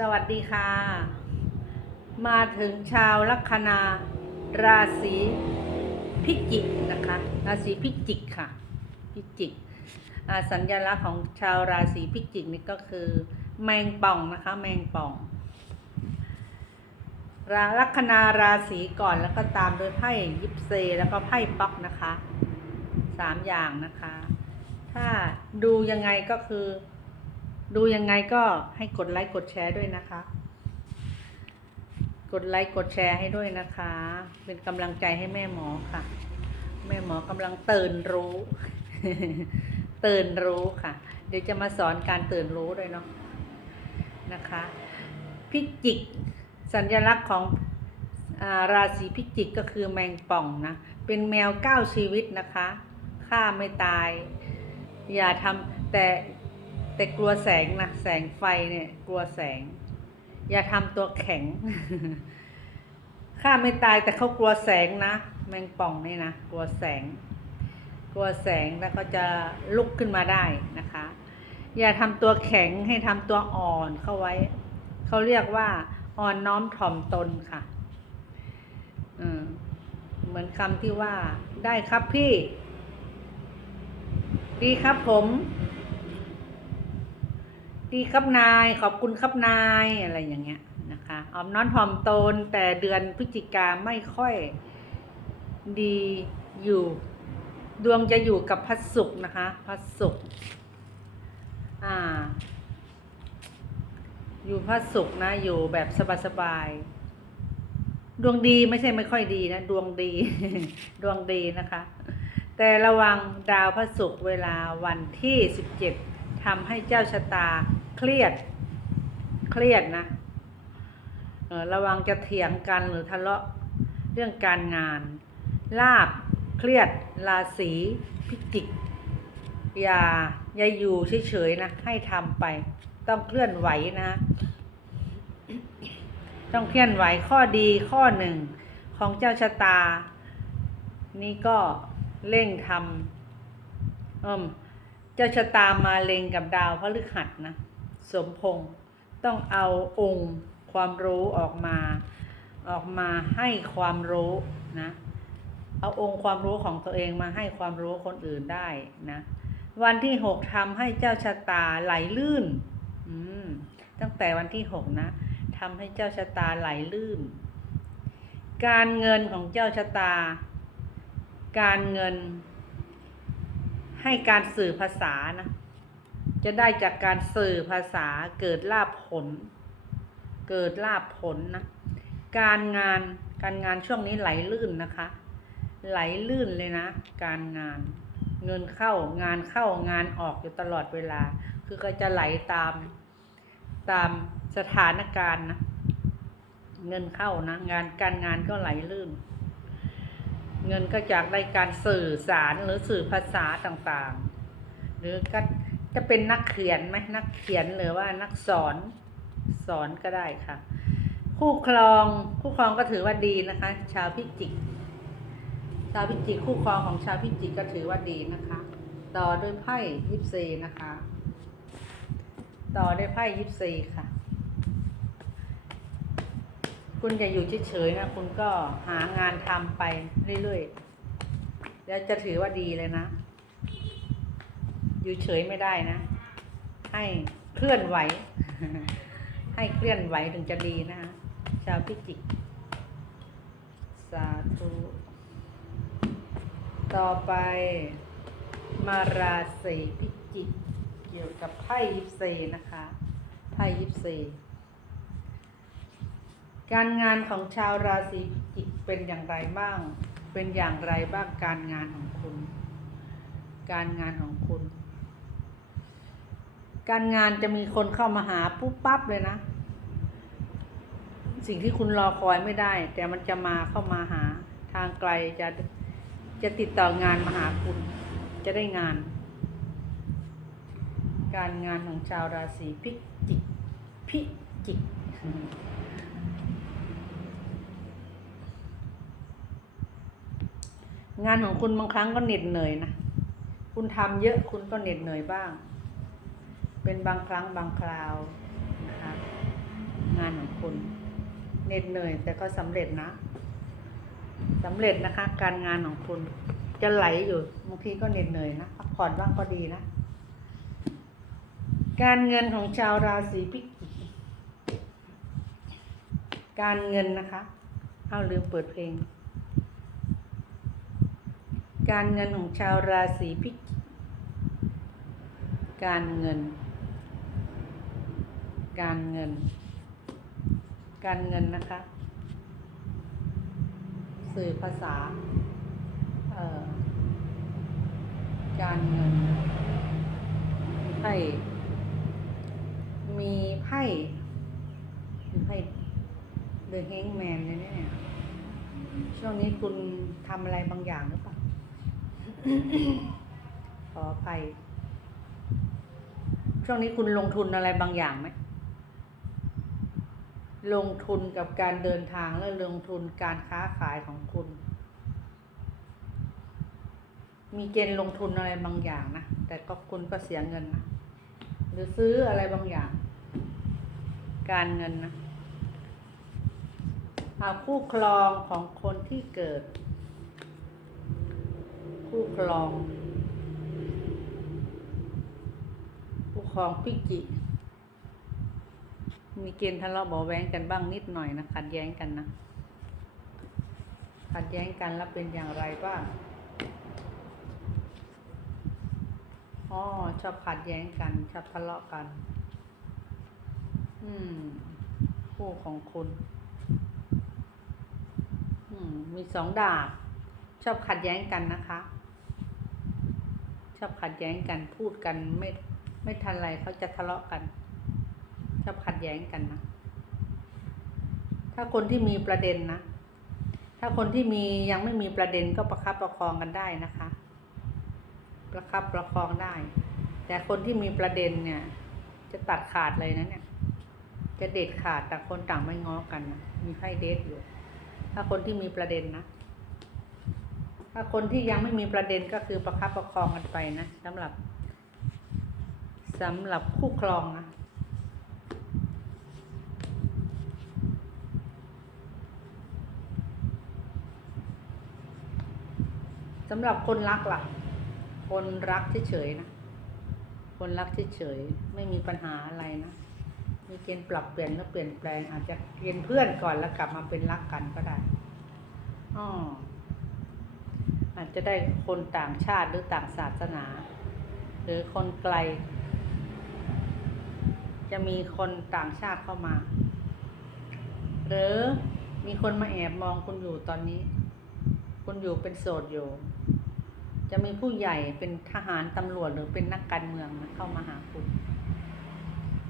สวัสดีค่ะ มาถึงชาวลัคนาราศีพิจิกนะคะ ราศีพิจิกค่ะ พิจิกสัญลักษณ์ของชาวราศีพิจิกนี่ก็คือ แมงป่องนะคะ แมงป่องราลัคนาราศีก่อนแล้วก็ตามด้วยไพ่ยิปเซแล้วก็ไพ่ป๊อกนะคะสามอย่างนะคะ ถ้าดูยังไงก็คือ ดูยังไงก็ให้กดไลค์กดแชร์ด้วยนะคะ กดไลค์กดแชร์ให้ด้วยนะคะ เป็นกำลังใจให้แม่หมอค่ะ แม่หมอกำลังตื่นรู้ ตื่นรู้ค่ะ เดี๋ยวจะมาสอนการตื่นรู้ด้วยเนาะนะคะพิจิก สัญลักษณ์ของอาราศีพิจิกก็คือแมงป่องนะ เป็นแมวเก้าชีวิตนะคะฆ่าไม่ตาย อย่าทำแต่ แต่กลัวแสงนะแสงไฟเนี่ยกลัวแสง อย่าทำตัวแข็งฆ่าไม่ตายแต่เขากลัวแสงนะ แมงป่องนี่นะกลัวแสง กลัวแสงแล้วก็จะลุกขึ้นมาได้นะคะ อย่าทำตัวแข็งให้ทำตัวอ่อนเข้าไว้ เขาเรียกว่าอ่อนน้อมถ่อมตนค่ะเหมือนคำที่ว่าได้ครับพี่ ดีครับผม ดีครับนายขอบคุณครับนายอะไรอย่างเงี้ยนะคะออมน้อนถ่อมตนแต่เดือนพฤศจิกาไม่ค่อยดีอยู่ ดวงจะอยู่กับพัสสุกร์นะคะพัสสุกร์อ่า อยู่พัสสุกร์นะอยู่แบบสบายๆดวงดีไม่ใช่ไม่ค่อยดีนะดวงดี ดวงดีนะคะ แต่ระวังดาวพระศุกร์เวลาวันที่17ทำให้เจ้าชะตา เครียด เครียดนะเออระวังจะเถียงกันหรือทะเลาะเรื่องการงาน ลาบ เครียด ราศีพิจิก อย่าอย่าอยู่เฉยๆนะ ให้ทำไป ต้องเคลื่อนไหวนะ ต้องเคลื่อนไหวข้อดีข้อหนึ่งของเจ้าชะตา นี่ก็เร่งทำเอิมเจ้าชะตามาเล็งกับดาวพฤหัสนะ สมพงษ์ต้องเอาองค์ความรู้ออกมา ออกมาให้ความรู้นะ เอาองค์ความรู้ของตัวเองมาให้ความรู้คนอื่นได้นะ วันที่หกทำให้เจ้าชะตาไหลลื่น อืม ตั้งแต่วันที่หกนะทำให้เจ้าชะตาไหลลื่น การเงินของเจ้าชะตา การเงิน ให้การสื่อภาษานะ จะได้จากการสื่อภาษาเกิดลาภผล เกิดลาภผลนะ การงานการงานช่วงนี้ไหลลื่นนะคะ ไหลลื่นเลยนะ การงาน เงินเข้างานเข้างานออกอยู่ตลอดเวลา คือก็จะไหลตามตามสถานการณ์นะเงินเข้านะงานการงานก็ไหลลื่น เงินก็จากได้การสื่อสารหรือสื่อภาษาต่างๆ หรือก็ จะเป็นนักเขียนไหมนักเขียนหรือว่านักสอนสอนก็ได้ค่ะ คู่ครองคู่ครองก็ถือว่าดีนะคะ ชาวพิจิก ชาวพิจิกคู่ครองของชาวพิจิกก็ถือว่าดีนะคะ ต่อด้วยไพ่ยิปซีนะคะ ต่อด้วยไพ่ยิปซีค่ะ คุณอย่าอยู่เฉยๆนะ คุณก็หางานทำไปเรื่อยๆแล้วจะถือว่าดีเลยนะ อยู่เฉยไม่ได้นะ ให้เคลื่อนไหว ให้เคลื่อนไหวถึงจะดีนะคะชาวพิจิก สาธุต่อไปมาราศีพิจิก เกี่ยวกับไพ่ยิปซีนะคะไพ่ยิปซีการงานของชาวราศีพิจิกเป็นอย่างไรบ้าง เป็นอย่างไรบ้างการงานของคุณ การงานของคุณ การงานจะมีคนเข้ามาหาปุ๊บปั๊บเลยนะ สิ่งที่คุณรอคอยไม่ได้ แต่มันจะมาเข้ามาหาทางไกลจะจะติดต่องานมาหาคุณ จะได้งาน การงานของชาวราศีพิจิกพิจิกงานของคุณบางครั้งก็เหน็ดเหนื่อยนะ คุณทำเยอะคุณก็เหน็ดเหนื่อยบ้าง เป็นบางครั้งบางคราวนะคะงานของคุณเหน็ดเหนื่อย แต่ก็สำเร็จนะสำเร็จนะคะ การงานของคุณจะไหลอยู่บางทีก็เหน็ดเหนื่อยนะพักผ่อนบ้างก็ดีนะ การเงินของชาวราศีพิจิกการเงินนะคะ เอาลืมเปิดเพลง การเงินของชาวราศีพิจิกการเงิน การเงิน การเงินนะคะ สื่อภาษา เอ่อ การเงินไพ่มีไพ่มีไพ่เดอะเฮงแมนเนี่ยเนี่ย ช่วงนี้คุณทำอะไรบางอย่างหรือเปล่า ขออภัยช่วงนี้คุณลงทุนอะไรบางอย่างไหม ลงทุนกับการเดินทางและลงทุนการค้าขายของคุณ มีเกณฑ์ลงทุนอะไรบางอย่างนะ แต่ก็คุณก็เสียเงินนะ หรือซื้ออะไรบางอย่าง การเงินนะเอาคู่ครองของคนที่เกิด คู่ครอง คู่ครองพิจิ มีเกณฑ์ทะเลาะเบาแว้งกันบ้างนิดหน่อยนะขัดแย้งกันนะขัดแย้งกันแล้วเป็นอย่างไรบ้างอ๋อชอบขัดแย้งกัน ชอบทะเลาะกัน อืม คู่ของคุณ อืม มีสองดาบชอบขัดแย้งกันนะคะ ชอบขัดแย้งกันพูดกันไม่ไม่ทันไรเขาจะทะเลาะกัน ชอบขัดแย้งกันนะ ถ้าคนที่มีประเด็นนะ ถ้าคนที่มียังไม่มีประเด็นก็ประคับประคองกันได้นะคะ ประคับประคองได้ แต่คนที่มีประเด็นเนี่ย จะตัดขาดเลยนะเนี่ย จะเด็ดขาดต่างคนต่างไม่ง้อกันนะมีไพ่เดทอยู่ ถ้าคนที่มีประเด็นนะ ถ้าคนที่ยังไม่มีประเด็นก็คือประคับประคองกันไปนะสำหรับสำหรับคู่ครองนะ สำหรับคนรักล่ะ คนรักเฉยๆนะ คนรักเฉยๆไม่มีปัญหาอะไรนะ มีเกณฑ์ปรับเปลี่ยนหรือเปลี่ยนแปลง อาจจะเกณฑ์เพื่อนก่อนแล้วกลับมาเป็นรักกันก็ได้อ๋ออาจจะได้คนต่างชาติหรือต่างศาสนา หรือคนไกล จะมีคนต่างชาติเข้ามา หรือมีคนมาแอบมองคุณอยู่ตอนนี้ คุณอยู่เป็นโสดอยู่ จะมีผู้ใหญ่เป็นทหารตำรวจหรือเป็นนักการเมืองเข้ามาหาคุณ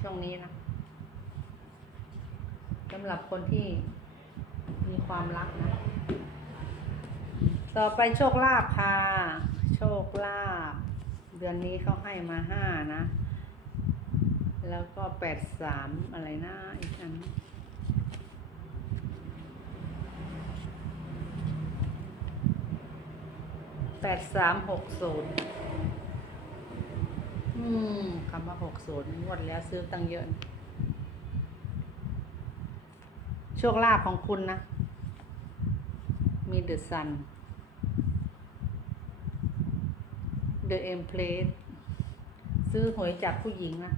ช่วงนี้นะสำหรับคนที่มีความรักนะ ต่อไปโชคลาภค่ะ โชคลาภเดือนนี้เขาให้มาห้านะ แล้วก็แปดสามอะไรนะอีกอัน แปดสามหกศูนย์อืมคำว่าหกศูนย์งวดแล้วซื้อตั้งเยอะ โชคลาภของคุณนะ มีเดอะซัน เดอะเอ็มเพลสซื้อหวยจากผู้หญิงนะ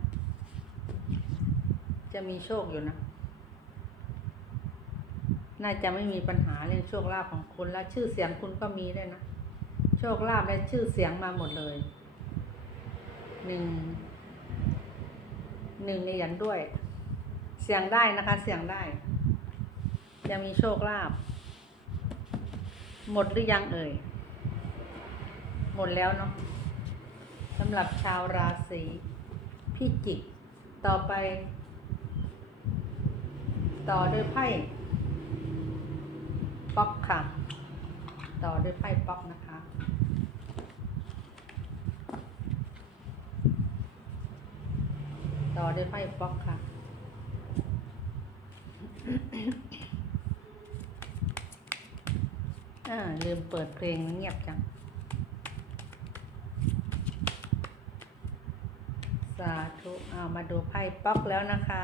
จะมีโชคอยู่นะน่าจะไม่มีปัญหาเรื่องโชคลาภของคุณและชื่อเสียงคุณก็มีได้นะ โชคลาภและชื่อเสียงมาหมดเลยหนึ่งหนึ่งในยันด้วย เสียงได้นะคะ เสียงได้จะมีโชคลาภหมดหรือยังเอ่ย หมดแล้วเนาะสำหรับชาวราศีพิจิก ต่อไป ต่อด้วยไพ่ป๊อกค่ะ ต่อด้วยไพ่ป๊อกนะคะ ต่อด้วยไพ่ป๊อกค่ะ อ่าลืมเปิดเพลงเงียบจัง สาธุเอามาดูไพ่ป๊อกแล้วนะคะ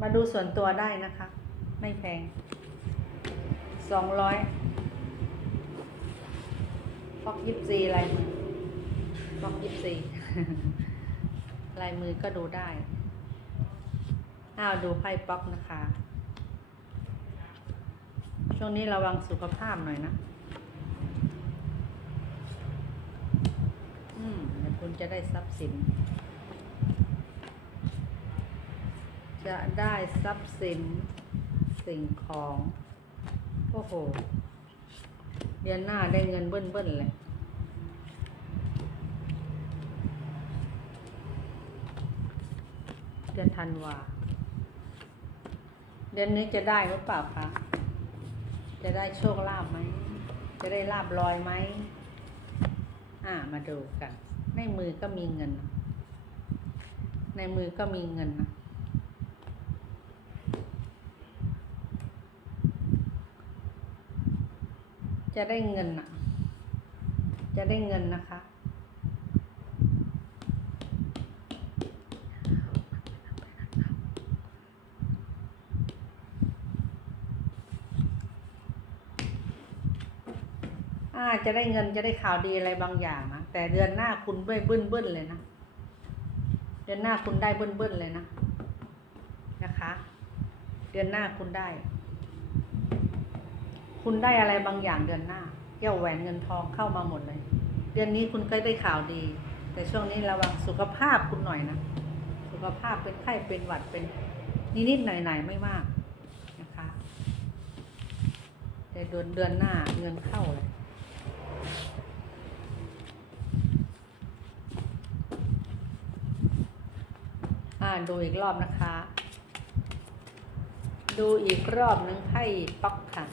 มาดูส่วนตัวได้นะคะ ไม่แพงสองร้อยฟอกยิบซีลายมื อฟอกยิบซีลายมือก็ดูได้ อ้าวดูไพ่ป๊อกนะคะ ช่วงนี้ระวังสุขภาพหน่อยนะ อืมเดี๋ยวคุณจะได้ทรัพย์สิน จะได้ทรัพย์สินสิ่งของ โอ้โห เดือนหน้าได้เงินเบิ้ลเบิ้ลๆเลย เดือนธันวา เดือนนี้จะได้หรือเปล่าคะ จะได้โชคลาภไหม จะได้ลาบลอยไหม อ่า มาดูกัน ในมือก็มีเงิน ในมือก็มีเงินนะจะได้เงินอะจะได้เงินนะคะาจะได้เงินจะได้ข่าวดีอะไรบางอย่างนะแต่เดือนหน้าคุณเบ้ยบิ้ลเบิ้ลเลยนะ เดือนหน้าคุณได้เบิ้ลเบิ้ลเลยนะนะคะ เดือนหน้าคุณได้ คุณได้อะไรบางอย่างเดือนหน้าแก้วแหวนเงินทองเข้ามาหมดเลย เดือนนี้คุณก็ได้ข่าวดี แต่ช่วงนี้ระวังสุขภาพคุณหน่อยนะสุขภาพเป็นไข้เป็นหวัดเป็นนิดๆหน่อยๆไม่มากนะคะแต่เดือนเดือนหน้าเงินเข้าเลย ดูอีกรอบนะคะ ดูอีกรอบนึงไพ่ป๊อกค่ะ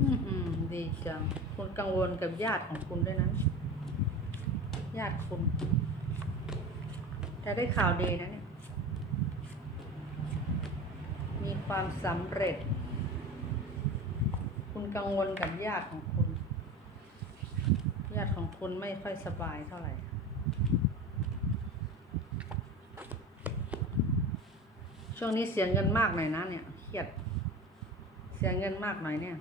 อือหือดี จัง คุณกังวลกับญาติของคุณด้วยนะญาติคุณจะได้ข่าวดีนะเนี่ย มีความสำเร็จ คุณกังวลกับญาติของคุณ ญาติของคุณไม่ค่อยสบายเท่าไหร่ช่วงนี้เสียเงินมากหน่อยนะเนี่ย เครียด เสียเงินมากหน่อยเนี่ย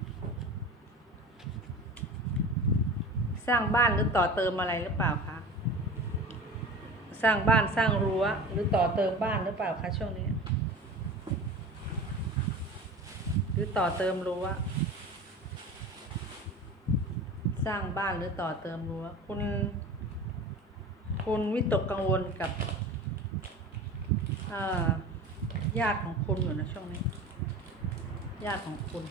สร้างบ้านหรือต่อเติมอะไรหรือเปล่าคะสร้างบ้านสร้างรั้ว หรือต่อเติมบ้านหรือเปล่าคะช่วงนี้ หรือต่อเติมรั้วสร้างบ้านหรือต่อเติมรั้วคุณ คุณวิตกกังวลกับญาติของคุณอยู่นะช่วงนี้ญาติของคุณ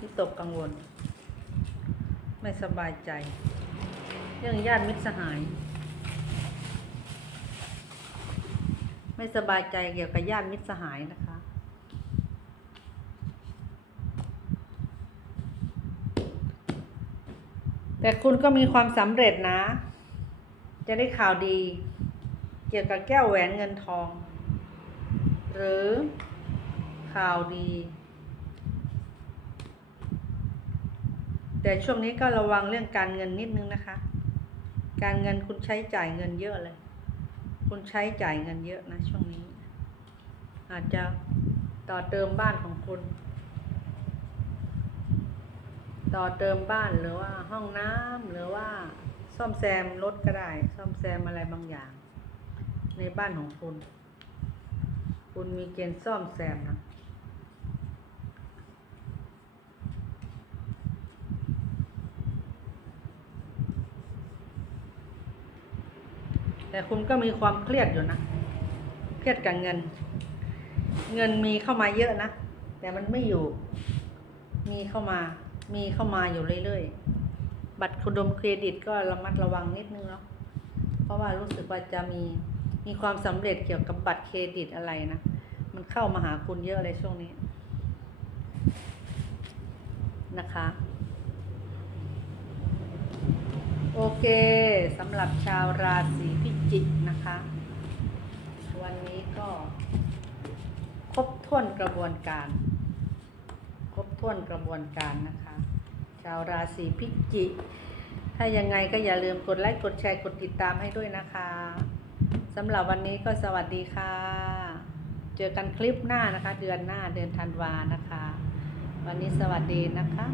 วิตกกังวล ไม่สบายใจ เรื่องญาติมิตรสหาย ไม่สบายใจเกี่ยวกับญาติมิตรสหายนะคะ แต่คุณก็มีความสำเร็จนะ จะได้ข่าวดี เกี่ยวกับแก้วแหวนเงินทอง หรือข่าวดี แต่ช่วงนี้ก็ระวังเรื่องการเงินนิดนึงนะคะ การเงินคุณใช้จ่ายเงินเยอะเลย คุณใช้จ่ายเงินเยอะนะช่วงนี้ อาจจะต่อเติมบ้านของคุณ ต่อเติมบ้านหรือว่าห้องน้ำหรือว่าซ่อมแซมรถก็ได้ ซ่อมแซมอะไรบางอย่าง ในบ้านของคุณ คุณมีเกณฑ์ซ่อมแซมนะ แต่คุณก็มีความเครียดอยู่นะ เครียดกับเงิน เงินมีเข้ามาเยอะนะ แต่มันไม่อยู่ มีเข้ามา มีเข้ามาอยู่เรื่อยๆ บัตรคุณดมเครดิตก็ระมัดระวังนิดนึงเนาะ เพราะว่ารู้สึกว่าจะมี มีความสำเร็จเกี่ยวกับบัตรเครดิตอะไรนะ มันเข้ามาหาคุณเยอะเลยช่วงนี้ นะคะโอเคสำหรับชาวราศีพิ จิกนะคะ วันนี้ก็ครบถ้วนกระบวนการ ครบถ้วนกระบวนการนะคะ ชาวราศีพิจิกถ้ายังไงก็อย่าลืมกดไลค์กดแชร์กดติดตามให้ด้วยนะคะสำหรับวันนี้ก็สวัสดีค่ะ เจอกันคลิปหน้านะคะ เดือนหน้าเดือนธันวานะคะ วันนี้สวัสดีนะคะ